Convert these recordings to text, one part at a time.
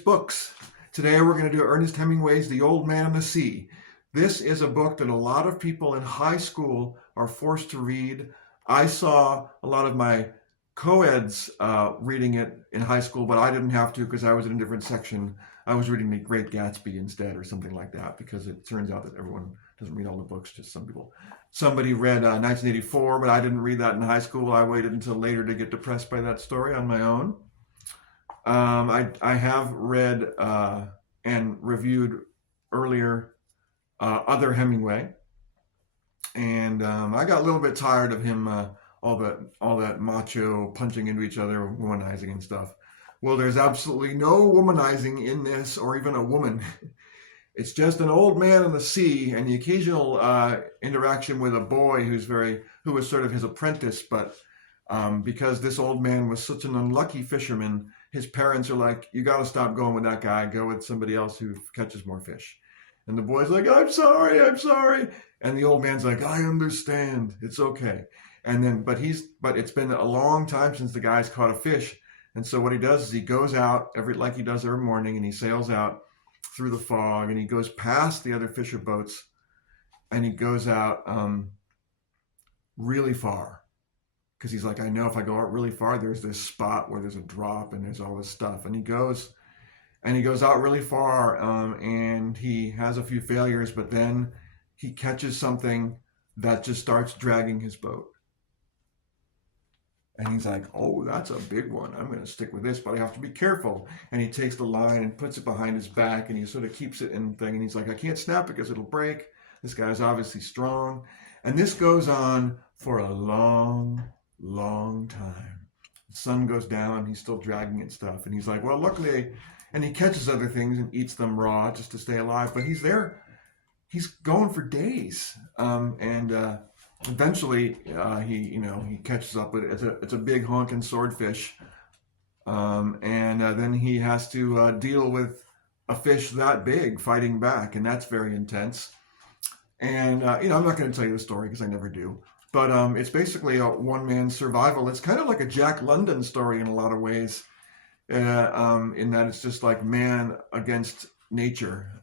books. Today we're going to do Ernest Hemingway's The Old Man and the Sea. This is a book that a lot of people in high school are forced to read. I saw a lot of my co-eds reading it in high school, but I didn't have to because I was in a different section. I was reading The Great Gatsby instead or something like that because it turns out that everyone doesn't read all the books, just some people. Somebody read 1984, but I didn't read that in high school. I waited until later to get depressed by that story on my own. I have read and reviewed earlier other Hemingway, and I got a little bit tired of him, all that macho punching into each other, womanizing and stuff. Well, there's absolutely no womanizing in this, or even a woman. It's just an old man in the sea, and the occasional interaction with a boy who was sort of his apprentice, but because this old man was such an unlucky fisherman, his parents are like, you got to stop going with that guy. Go with somebody else who catches more fish. And the boy's like, I'm sorry. And the old man's like, I understand. It's okay. And then, but it's been a long time since the guy's caught a fish. And so what he does is he goes out like he does every morning, and he sails out through the fog, and he goes past the other fisher boats, and he goes out really far. Because he's like, I know if I go out really far, there's this spot where there's a drop and there's all this stuff. And he goes out really far, and he has a few failures, but then he catches something that just starts dragging his boat. And he's like, oh, that's a big one. I'm going to stick with this, but I have to be careful. And he takes the line and puts it behind his back, and he sort of keeps it in the thing. And he's like, I can't snap it because it'll break. This guy's obviously strong. And this goes on for a long time. The sun goes down, he's still dragging and stuff, and he's like, well, luckily, and he catches other things and eats them raw just to stay alive, but he's going for days, and eventually he catches up with it. It's a big honking swordfish, and then he has to deal with a fish that big fighting back, and that's very intense. And I'm not going to tell you the story because I never do. But it's basically a one-man survival. It's kind of like a Jack London story in a lot of ways, in that it's just like man against nature.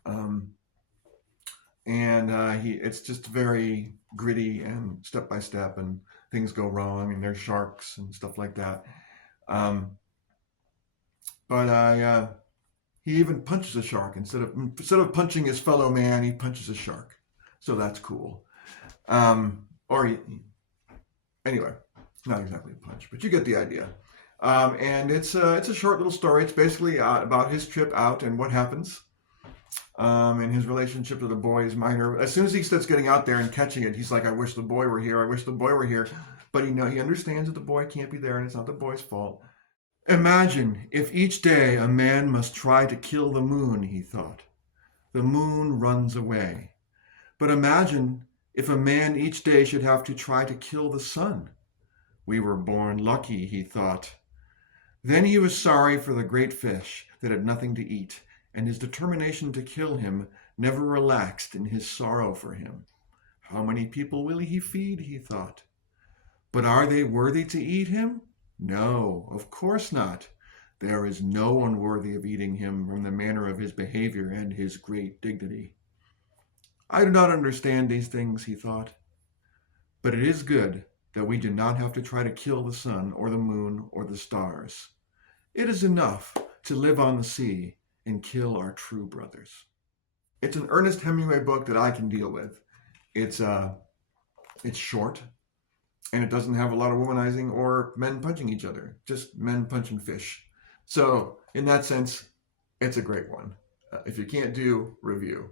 It's just very gritty and step by step, and things go wrong, and there's sharks and stuff like that. He even punches a shark instead of punching his fellow man. He punches a shark, so that's cool. Anyway, not exactly a punch, but you get the idea. And it's a short little story. It's basically about his trip out and what happens, and his relationship to the boy is minor. As soon as he starts getting out there and catching it, he's like, I wish the boy were here. I wish the boy were here. But he understands that the boy can't be there, and it's not the boy's fault. Imagine if each day a man must try to kill the moon, he thought. The moon runs away. But imagine if a man each day should have to try to kill the sun. We were born lucky, he thought. Then he was sorry for the great fish that had nothing to eat, and his determination to kill him never relaxed in his sorrow for him. How many people will he feed, he thought. But are they worthy to eat him? No, of course not. There is no one worthy of eating him from the manner of his behavior and his great dignity. I do not understand these things, he thought, but it is good that we do not have to try to kill the sun or the moon or the stars. It is enough to live on the sea and kill our true brothers. It's an Ernest Hemingway book that I can deal with. It's short, and it doesn't have a lot of womanizing or men punching each other, just men punching fish. So in that sense, it's a great one. If you can't do, review.